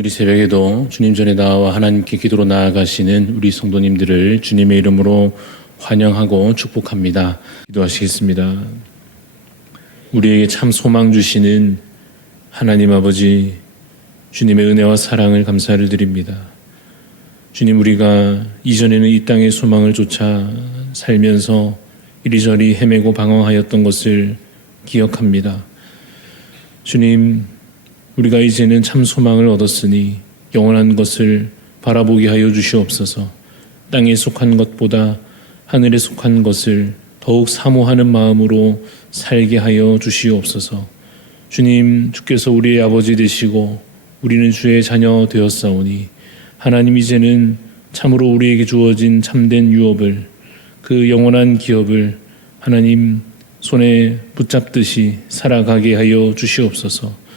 오늘 이 새벽에도 주님 전에 나와 하나님께 기도로 나아가시는 우리 성도님들을 주님의 이름으로 환영하고 축복합니다. 기도하시겠습니다. 우리에게 참 소망 주시는 하나님 아버지, 주님의 은혜와 사랑을 감사를 드립니다. 주님, 우리가 이전에는 이 땅의 소망을 쫓아 살면서 이리저리 헤매고 방황하였던 것을 기억합니다. 주님, 우리가 이제는 참 소망을 얻었으니 영원한 것을 바라보게 하여 주시옵소서. 땅에 속한 것보다 하늘에 속한 것을 더욱 사모하는 마음으로 살게 하여 주시옵소서. 주님, 주께서 우리의 아버지 되시고 우리는 주의 자녀 되었사오니 하나님, 이제는 참으로 우리에게 주어진 참된 유업을, 그 영원한 기업을 하나님 손에 붙잡듯이 살아가게 하여 주시옵소서.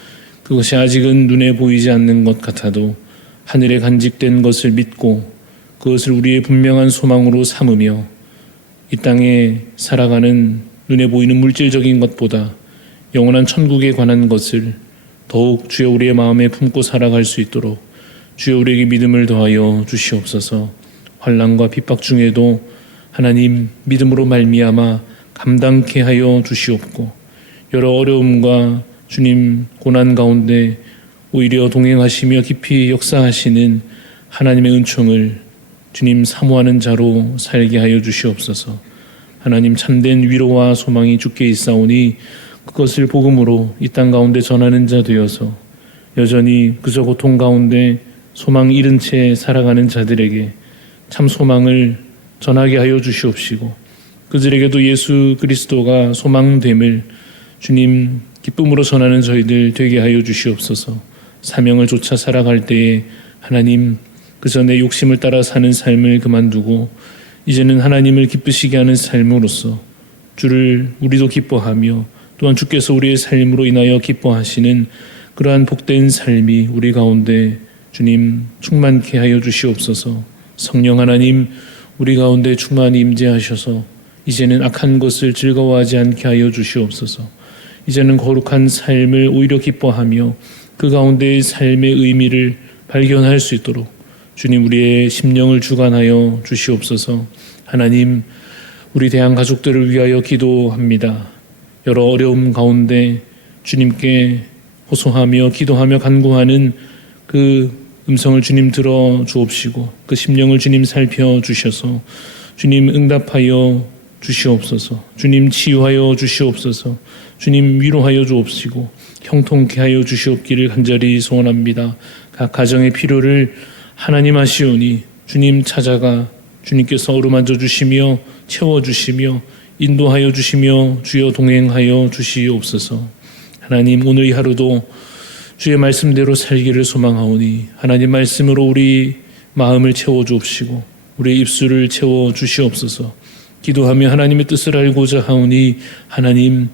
그것이 아직은 눈에 보이지 않는 것 같아도 하늘에 간직된 것을 믿고 그것을 우리의 분명한 소망으로 삼으며 이 땅에 살아가는 눈에 보이는 물질적인 것보다 영원한 천국에 관한 것을 더욱 주여 우리의 마음에 품고 살아갈 수 있도록 주여 우리에게 믿음을 더하여 주시옵소서. 환난과 핍박 중에도 하나님 믿음으로 말미암아 감당케 하여 주시옵고, 여러 어려움과 주님 고난 가운데 오히려 동행하시며 깊이 역사하시는 하나님의 은총을 주님 사모하는 자로 살게 하여 주시옵소서. 하나님, 참된 위로와 소망이 주께 있사오니 그것을 복음으로 이 땅 가운데 전하는 자 되어서 여전히 그저 고통 가운데 소망 잃은 채 살아가는 자들에게 참 소망을 전하게 하여 주시옵시고, 그들에게도 예수 그리스도가 소망됨을 주님 기쁨으로 전하는 저희들 되게 하여 주시옵소서. 사명을 쫓아 살아갈 때에 하나님, 그저 내 욕심을 따라 사는 삶을 그만두고 이제는 하나님을 기쁘시게 하는 삶으로서 주를 우리도 기뻐하며 또한 주께서 우리의 삶으로 인하여 기뻐하시는 그러한 복된 삶이 우리 가운데 주님 충만케 하여 주시옵소서. 성령 하나님, 우리 가운데 충만히 임재하셔서 이제는 악한 것을 즐거워하지 않게 하여 주시옵소서. 이제는 거룩한 삶을 오히려 기뻐하며 그 가운데의 삶의 의미를 발견할 수 있도록 주님 우리의 심령을 주관하여 주시옵소서. 하나님, 우리 대한 가족들을 위하여 기도합니다. 여러 어려움 가운데 주님께 호소하며 기도하며 간구하는 그 음성을 주님 들어 주옵시고 그 심령을 주님 살펴주셔서 주님 응답하여 주시옵소서. 주님 치유하여 주시옵소서. 주님 위로하여 주옵시고 형통케 하여 주시옵기를 간절히 소원합니다. 각 가정의 필요를 하나님 아시오니 주님 찾아가 주님께서 어루만져 주시며 채워주시며 인도하여 주시며 주여 동행하여 주시옵소서. 하나님, 오늘 이 하루도 주의 말씀대로 살기를 소망하오니 하나님 말씀으로 우리 마음을 채워주옵시고 우리의 입술을 채워주시옵소서. 기도하며 하나님의 뜻을 알고자 하오니 하나님,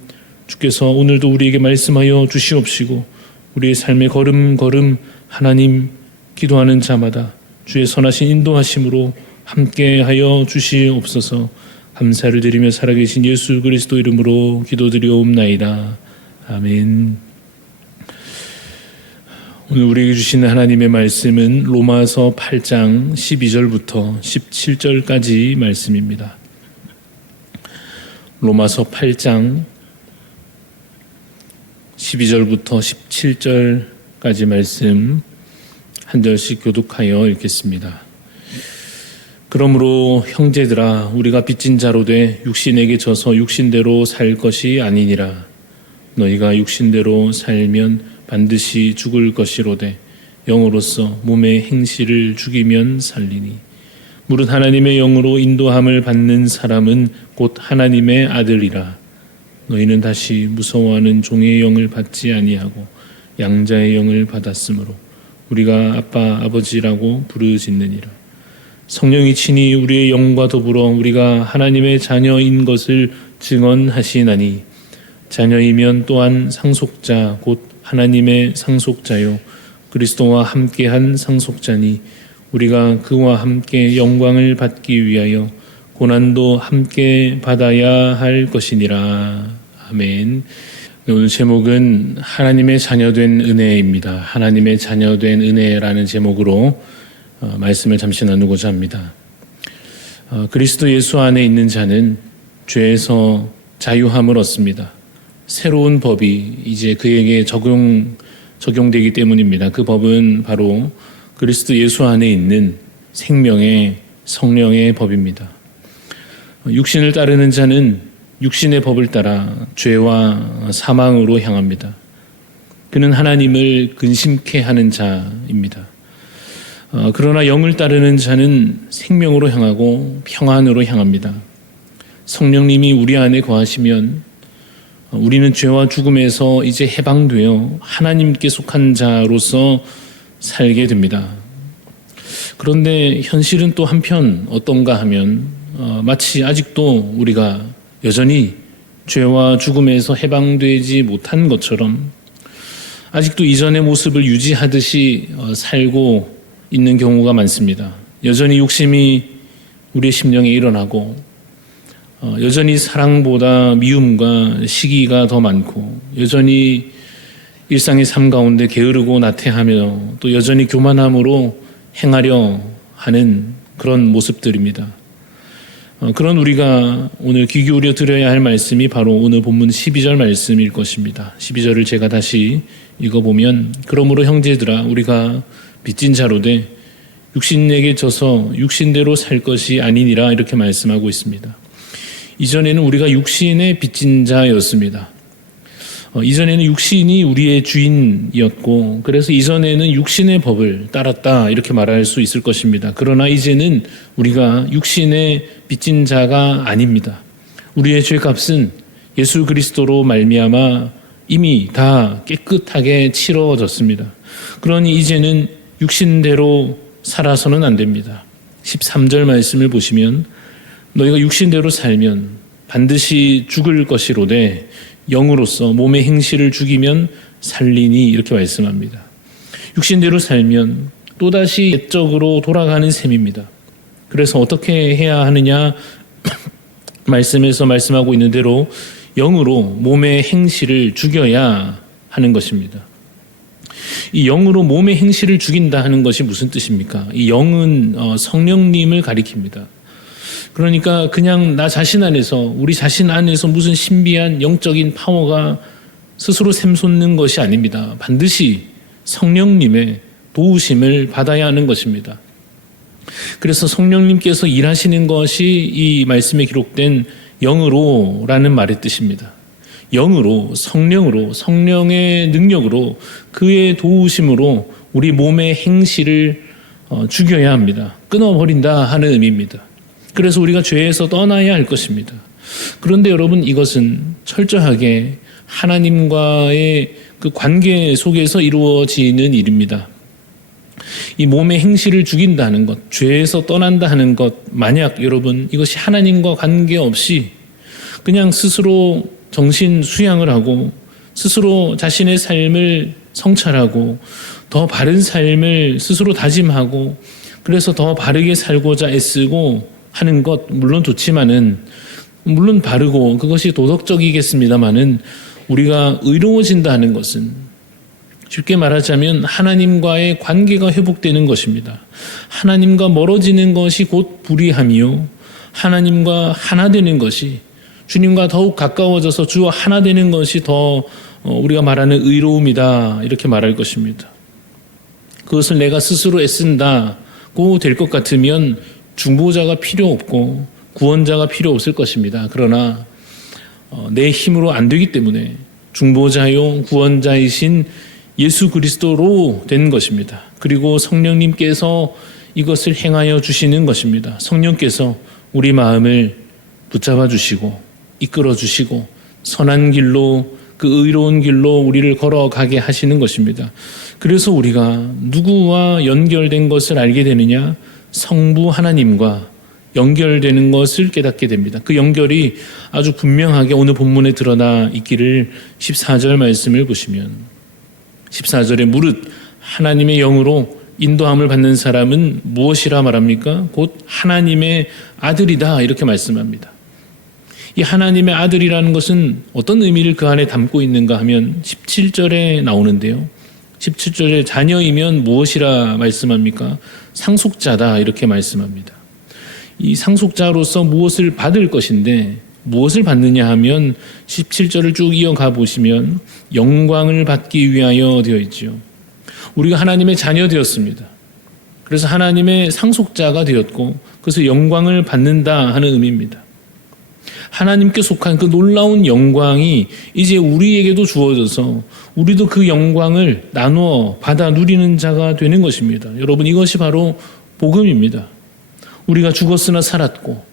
주께서 오늘도 우리에게 말씀하여 주시옵시고 우리의 삶의 걸음걸음 하나님 기도하는 자마다 주의 선하신 인도하심으로 함께하여 주시옵소서. 감사를 드리며 살아계신 예수 그리스도 이름으로 기도드리옵나이다. 아멘. 오늘 우리에게 주시는 하나님의 말씀은 로마서 8장 12절부터 17절까지 말씀입니다. 로마서 8장 12절부터 17절까지 말씀 한 절씩 교독하여 읽겠습니다. 그러므로 형제들아, 우리가 빚진 자로 돼 육신에게 져서 육신대로 살 것이 아니니라. 너희가 육신대로 살면 반드시 죽을 것이로되 영으로서 몸의 행실을 죽이면 살리니 무릇 하나님의 영으로 인도함을 받는 사람은 곧 하나님의 아들이라. 너희는 다시 무서워하는 종의 영을 받지 아니하고 양자의 영을 받았으므로 우리가 아빠 아버지라고 부르짖느니라. 성령이 친히 우리의 영과 더불어 우리가 하나님의 자녀인 것을 증언하시나니 자녀이면 또한 상속자 곧 하나님의 상속자요 그리스도와 함께한 상속자니 우리가 그와 함께 영광을 받기 위하여 고난도 함께 받아야 할 것이니라. 아멘. 오늘 제목은 하나님의 자녀된 은혜입니다. 하나님의 자녀된 은혜라는 제목으로 말씀을 잠시 나누고자 합니다. 그리스도 예수 안에 있는 자는 죄에서 자유함을 얻습니다. 새로운 법이 이제 그에게 적용되기 때문입니다. 그 법은 바로 그리스도 예수 안에 있는 생명의 성령의 법입니다. 육신을 따르는 자는 육신의 법을 따라 죄와 사망으로 향합니다. 그는 하나님을 근심케 하는 자입니다. 그러나 영을 따르는 자는 생명으로 향하고 평안으로 향합니다. 성령님이 우리 안에 거하시면 우리는 죄와 죽음에서 이제 해방되어 하나님께 속한 자로서 살게 됩니다. 그런데 현실은 또 한편 어떤가 하면 마치 아직도 우리가 여전히 죄와 죽음에서 해방되지 못한 것처럼 아직도 이전의 모습을 유지하듯이 살고 있는 경우가 많습니다. 여전히 욕심이 우리의 심령에 일어나고 여전히 사랑보다 미움과 시기가 더 많고 여전히 일상의 삶 가운데 게으르고 나태하며 또 여전히 교만함으로 행하려 하는 그런 모습들입니다. 그런 우리가 오늘 귀 기울여 들어야 할 말씀이 바로 오늘 본문 12절 말씀일 것입니다. 12절을 제가 다시 읽어보면 그러므로 형제들아 우리가 빚진 자로 돼 육신에게 져서 육신대로 살 것이 아니니라 이렇게 말씀하고 있습니다. 이전에는 우리가 육신의 빚진 자였습니다. 이전에는 육신이 우리의 주인이었고 그래서 이전에는 육신의 법을 따랐다 이렇게 말할 수 있을 것입니다. 그러나 이제는 우리가 육신의 빚진 자가 아닙니다. 우리의 죄값은 예수 그리스도로 말미암아 이미 다 깨끗하게 치러졌습니다. 그러니 이제는 육신대로 살아서는 안 됩니다. 13절 말씀을 보시면 너희가 육신대로 살면 반드시 죽을 것이로되 영으로서 몸의 행실을 죽이면 살리니 이렇게 말씀합니다. 육신대로 살면 또다시 옛적으로 돌아가는 셈입니다. 그래서 어떻게 해야 하느냐 말씀에서 말씀하고 있는 대로 영으로 몸의 행실을 죽여야 하는 것입니다. 이 영으로 몸의 행실을 죽인다 하는 것이 무슨 뜻입니까? 이 영은 성령님을 가리킵니다. 그러니까 그냥 나 자신 안에서 우리 자신 안에서 무슨 신비한 영적인 파워가 스스로 샘솟는 것이 아닙니다. 반드시 성령님의 도우심을 받아야 하는 것입니다. 그래서 성령님께서 일하시는 것이 이 말씀에 기록된 영으로라는 말의 뜻입니다. 영으로, 성령으로, 성령의 능력으로 그의 도우심으로 우리 몸의 행실을 죽여야 합니다. 끊어버린다 하는 의미입니다. 그래서 우리가 죄에서 떠나야 할 것입니다. 그런데 여러분 이것은 철저하게 하나님과의 그 관계 속에서 이루어지는 일입니다. 이 몸의 행실을 죽인다는 것, 죄에서 떠난다 하는 것, 만약 여러분 이것이 하나님과 관계없이 그냥 스스로 정신 수양을 하고 스스로 자신의 삶을 성찰하고 더 바른 삶을 스스로 다짐하고 그래서 더 바르게 살고자 애쓰고 하는 것 물론 좋지만은 물론 바르고 그것이 도덕적이겠습니다마는 우리가 의로워진다 하는 것은 쉽게 말하자면 하나님과의 관계가 회복되는 것입니다. 하나님과 멀어지는 것이 곧 불의함이요 하나님과 하나 되는 것이 주님과 더욱 가까워져서 주와 하나 되는 것이 더 우리가 말하는 의로움이다 이렇게 말할 것입니다. 그것을 내가 스스로 애쓴다고 될 것 같으면 중보자가 필요 없고 구원자가 필요 없을 것입니다. 그러나 내 힘으로 안 되기 때문에 중보자요 구원자이신 예수 그리스도로 된 것입니다. 그리고 성령님께서 이것을 행하여 주시는 것입니다. 성령께서 우리 마음을 붙잡아 주시고 이끌어 주시고 선한 길로 그 의로운 길로 우리를 걸어가게 하시는 것입니다. 그래서 우리가 누구와 연결된 것을 알게 되느냐? 성부 하나님과 연결되는 것을 깨닫게 됩니다. 그 연결이 아주 분명하게 오늘 본문에 드러나 있기를 14절 말씀을 보시면 14절에 무릇 하나님의 영으로 인도함을 받는 사람은 무엇이라 말합니까? 곧 하나님의 아들이다 이렇게 말씀합니다. 이 하나님의 아들이라는 것은 어떤 의미를 그 안에 담고 있는가 하면 17절에 나오는데요. 17절에 자녀이면 무엇이라 말씀합니까? 상속자다 이렇게 말씀합니다. 이 상속자로서 무엇을 받을 것인데 무엇을 받느냐 하면 17절을 쭉 이어가 보시면 영광을 받기 위하여 되어 있죠. 우리가 하나님의 자녀 되었습니다. 그래서 하나님의 상속자가 되었고 그래서 영광을 받는다 하는 의미입니다. 하나님께 속한 그 놀라운 영광이 이제 우리에게도 주어져서 우리도 그 영광을 나누어 받아 누리는 자가 되는 것입니다. 여러분, 이것이 바로 복음입니다. 우리가 죽었으나 살았고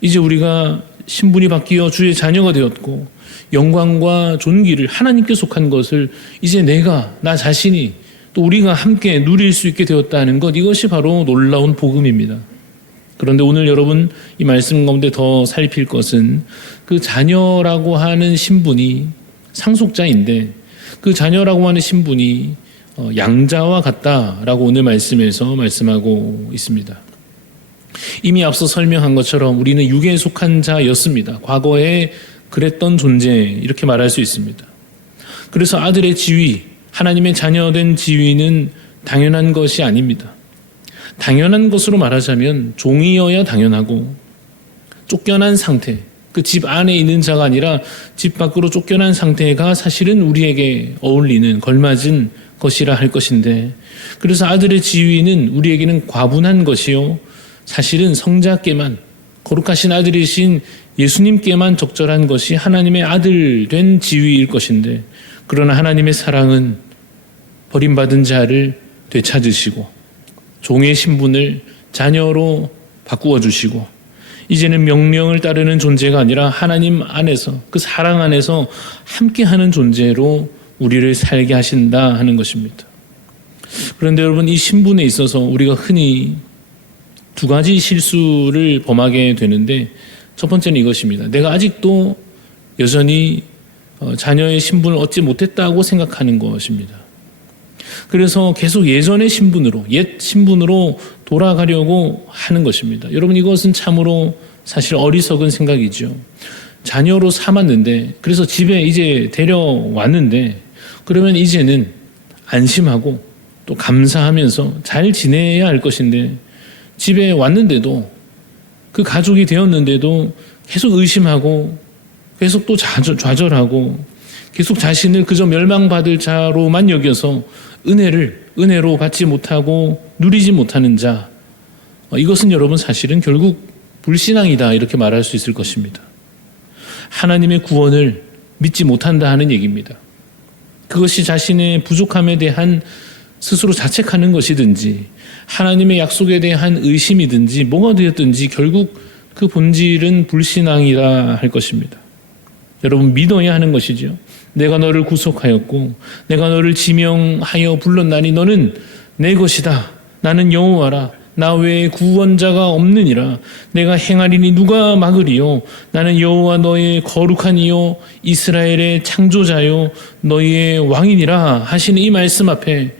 이제 우리가 신분이 바뀌어 주의 자녀가 되었고 영광과 존귀를 하나님께 속한 것을 이제 나 자신이 또 우리가 함께 누릴 수 있게 되었다는 것, 이것이 바로 놀라운 복음입니다. 그런데 오늘 여러분 이 말씀 가운데 더 살필 것은 그 자녀라고 하는 신분이 상속자인데 그 자녀라고 하는 신분이 양자와 같다라고 오늘 말씀에서 말씀하고 있습니다. 이미 앞서 설명한 것처럼 우리는 육에 속한 자였습니다. 과거에 그랬던 존재, 이렇게 말할 수 있습니다. 그래서 아들의 지위, 하나님의 자녀된 지위는 당연한 것이 아닙니다. 당연한 것으로 말하자면 종이어야 당연하고 쫓겨난 상태, 그 집 안에 있는 자가 아니라 집 밖으로 쫓겨난 상태가 사실은 우리에게 어울리는, 걸맞은 것이라 할 것인데, 그래서 아들의 지위는 우리에게는 과분한 것이요 사실은 성자께만, 거룩하신 아들이신 예수님께만 적절한 것이 하나님의 아들 된 지위일 것인데, 그러나 하나님의 사랑은 버림받은 자를 되찾으시고 종의 신분을 자녀로 바꾸어 주시고 이제는 명령을 따르는 존재가 아니라 하나님 안에서, 그 사랑 안에서 함께하는 존재로 우리를 살게 하신다 하는 것입니다. 그런데 여러분, 이 신분에 있어서 우리가 흔히 두 가지 실수를 범하게 되는데, 첫 번째는 이것입니다. 내가 아직도 여전히 자녀의 신분을 얻지 못했다고 생각하는 것입니다. 그래서 계속 예전의 신분으로, 옛 신분으로 돌아가려고 하는 것입니다. 여러분, 이것은 참으로 사실 어리석은 생각이죠. 자녀로 삼았는데, 그래서 집에 이제 데려왔는데, 그러면 이제는 안심하고 또 감사하면서 잘 지내야 할 것인데, 집에 왔는데도, 그 가족이 되었는데도 계속 의심하고 계속 또 좌절하고 계속 자신을 그저 멸망받을 자로만 여겨서 은혜로 받지 못하고 누리지 못하는 자, 이것은 여러분 사실은 결국 불신앙이다 이렇게 말할 수 있을 것입니다. 하나님의 구원을 믿지 못한다 하는 얘기입니다. 그것이 자신의 부족함에 대한 스스로 자책하는 것이든지 하나님의 약속에 대한 의심이든지 뭐가 되었든지 결국 그 본질은 불신앙이라 할 것입니다. 여러분, 믿어야 하는 것이죠. 내가 너를 구속하였고 내가 너를 지명하여 불렀나니 너는 내 것이다. 나는 여호와라. 나 외에 구원자가 없느니라. 내가 행하리니 누가 막으리요. 나는 여호와 너의 거룩한 이요 이스라엘의 창조자요 너희의 왕이니라 하시는 이 말씀 앞에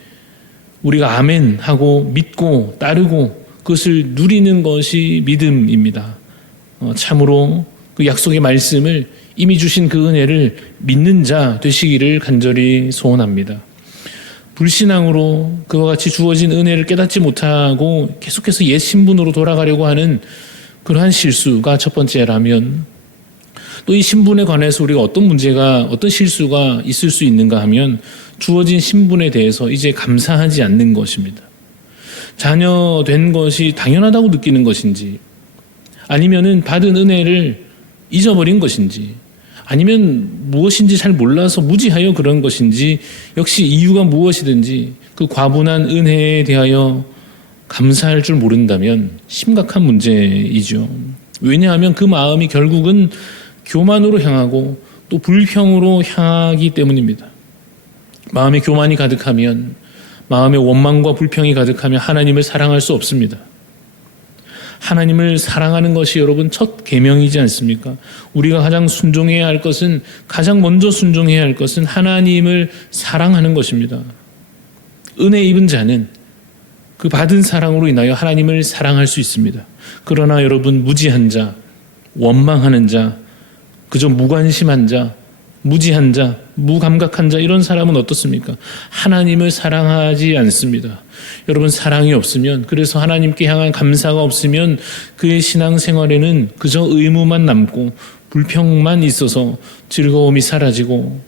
우리가 아멘 하고 믿고 따르고 그것을 누리는 것이 믿음입니다. 참으로 그 약속의 말씀을, 이미 주신 그 은혜를 믿는 자 되시기를 간절히 소원합니다. 불신앙으로 그와 같이 주어진 은혜를 깨닫지 못하고 계속해서 옛 신분으로 돌아가려고 하는 그러한 실수가 첫 번째라면, 또 이 신분에 관해서 우리가 어떤 실수가 있을 수 있는가 하면 주어진 신분에 대해서 이제 감사하지 않는 것입니다. 자녀 된 것이 당연하다고 느끼는 것인지, 아니면은 받은 은혜를 잊어버린 것인지, 아니면 무엇인지 잘 몰라서 무지하여 그런 것인지, 역시 이유가 무엇이든지 그 과분한 은혜에 대하여 감사할 줄 모른다면 심각한 문제이죠. 왜냐하면 그 마음이 결국은 교만으로 향하고 또 불평으로 향하기 때문입니다. 마음에 교만이 가득하면, 마음에 원망과 불평이 가득하면 하나님을 사랑할 수 없습니다. 하나님을 사랑하는 것이 여러분 첫 계명이지 않습니까? 우리가 가장 순종해야 할 것은, 가장 먼저 순종해야 할 것은 하나님을 사랑하는 것입니다. 은혜 입은 자는 그 받은 사랑으로 인하여 하나님을 사랑할 수 있습니다. 그러나 여러분, 무지한 자, 원망하는 자, 그저 무관심한 자, 무지한 자, 무감각한 자, 이런 사람은 어떻습니까? 하나님을 사랑하지 않습니다. 여러분, 사랑이 없으면, 그래서 하나님께 향한 감사가 없으면 그의 신앙생활에는 그저 의무만 남고 불평만 있어서 즐거움이 사라지고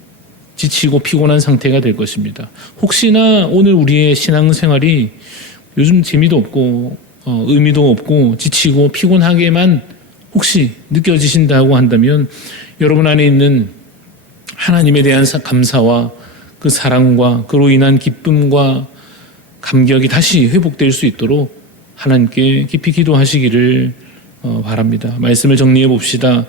지치고 피곤한 상태가 될 것입니다. 혹시나 오늘 우리의 신앙생활이 요즘 재미도 없고 의미도 없고 지치고 피곤하게만 혹시 느껴지신다고 한다면, 여러분 안에 있는 하나님에 대한 감사와 그 사랑과 그로 인한 기쁨과 감격이 다시 회복될 수 있도록 하나님께 깊이 기도하시기를 바랍니다. 말씀을 정리해 봅시다.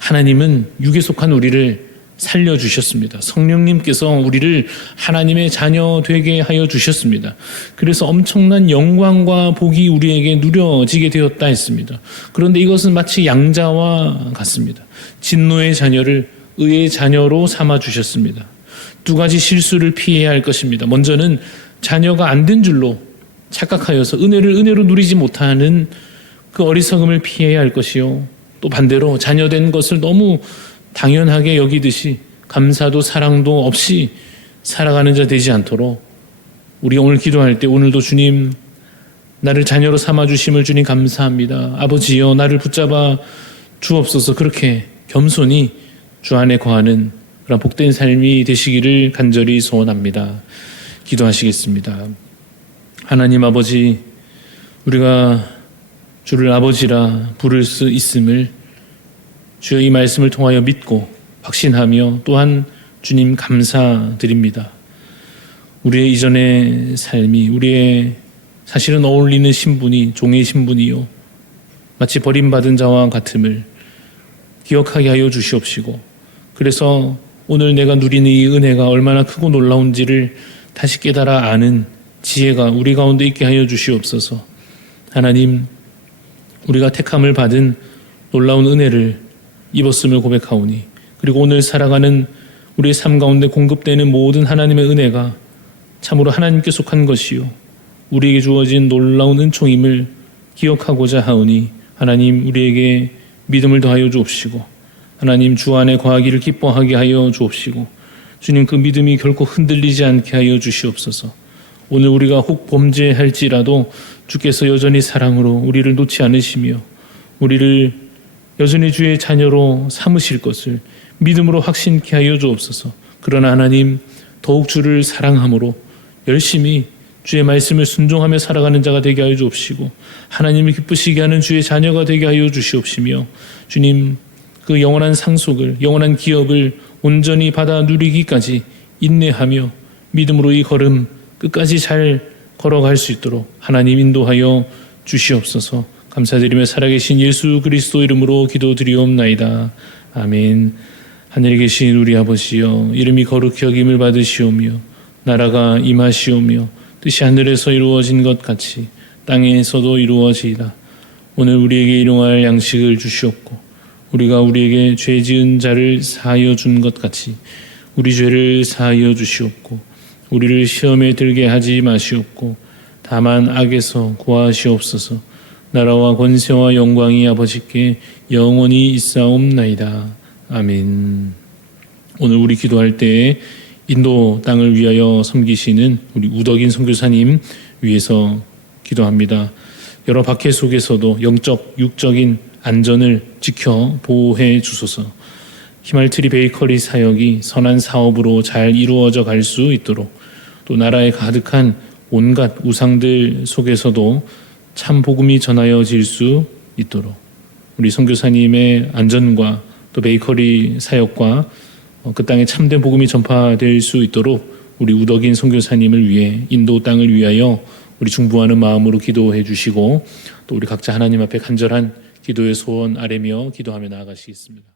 하나님은 육에 속한 우리를 살려주셨습니다. 성령님께서 우리를 하나님의 자녀 되게 하여 주셨습니다. 그래서 엄청난 영광과 복이 우리에게 누려지게 되었다 했습니다. 그런데 이것은 마치 양자와 같습니다. 진노의 자녀를 의의 자녀로 삼아 주셨습니다. 두 가지 실수를 피해야 할 것입니다. 먼저는 자녀가 안 된 줄로 착각하여서 은혜를 은혜로 누리지 못하는 그 어리석음을 피해야 할 것이요, 또 반대로 자녀된 것을 너무 당연하게 여기듯이 감사도 사랑도 없이 살아가는 자 되지 않도록 우리 오늘 기도할 때, 오늘도 주님 나를 자녀로 삼아주심을 주님 감사합니다. 아버지여 나를 붙잡아 주옵소서. 그렇게 겸손히 주 안에 거하는 그런 복된 삶이 되시기를 간절히 소원합니다. 기도하시겠습니다. 하나님 아버지, 우리가 주를 아버지라 부를 수 있음을 주의 이 말씀을 통하여 믿고 확신하며 또한 주님 감사드립니다. 우리의 이전의 삶이, 우리의 사실은 어울리는 신분이 종의 신분이요 마치 버림받은 자와 같음을 기억하게 하여 주시옵시고, 그래서 오늘 내가 누리는 이 은혜가 얼마나 크고 놀라운지를 다시 깨달아 아는 지혜가 우리 가운데 있게 하여 주시옵소서. 하나님, 우리가 택함을 받은 놀라운 은혜를 입었음을 고백하오니, 그리고 오늘 살아가는 우리의 삶 가운데 공급되는 모든 하나님의 은혜가 참으로 하나님께 속한 것이요 우리에게 주어진 놀라운 은총임을 기억하고자 하오니, 하나님 우리에게 믿음을 더하여 주옵시고, 하나님 주 안에 거하기를 기뻐하게 하여 주옵시고, 주님 그 믿음이 결코 흔들리지 않게 하여 주시옵소서. 오늘 우리가 혹 범죄할지라도 주께서 여전히 사랑으로 우리를 놓지 않으시며 우리를 여전히 주의 자녀로 삼으실 것을 믿음으로 확신케 하여 주옵소서. 그러나 하나님, 더욱 주를 사랑함으로 열심히 주의 말씀을 순종하며 살아가는 자가 되게 하여 주옵시고, 하나님을 기쁘시게 하는 주의 자녀가 되게 하여 주시옵시며, 주님 그 영원한 상속을, 영원한 기업을 온전히 받아 누리기까지 인내하며 믿음으로 이 걸음 끝까지 잘 걸어갈 수 있도록 하나님 인도하여 주시옵소서. 감사드리며 살아계신 예수 그리스도 이름으로 기도드리옵나이다. 아멘. 하늘에 계신 우리 아버지여, 이름이 거룩히 여김을 받으시오며 나라가 임하시오며 뜻이 하늘에서 이루어진 것 같이 땅에서도 이루어지이다. 오늘 우리에게 일용할 양식을 주시옵고, 우리가 우리에게 죄 지은 자를 사하여 준 것 같이 우리 죄를 사하여 주시옵고, 우리를 시험에 들게 하지 마시옵고 다만 악에서 구하시옵소서. 나라와 권세와 영광이 아버지께 영원히 있사옵나이다. 아멘. 오늘 우리 기도할 때에 인도 땅을 위하여 섬기시는 우리 우덕인 선교사님 위해서 기도합니다. 여러 박해 속에서도 영적, 육적인 안전을 지켜 보호해 주소서. 히말트리 베이커리 사역이 선한 사업으로 잘 이루어져 갈 수 있도록, 또 나라에 가득한 온갖 우상들 속에서도 참 복음이 전하여질 수 있도록 우리 선교사님의 안전과 또 베이커리 사역과 그 땅에 참된 복음이 전파될 수 있도록 우리 우덕인 선교사님을 위해, 인도 땅을 위하여 우리 중보하는 마음으로 기도해 주시고, 또 우리 각자 하나님 앞에 간절한 기도의 소원 아뢰며 기도하며 나아가시겠습니다.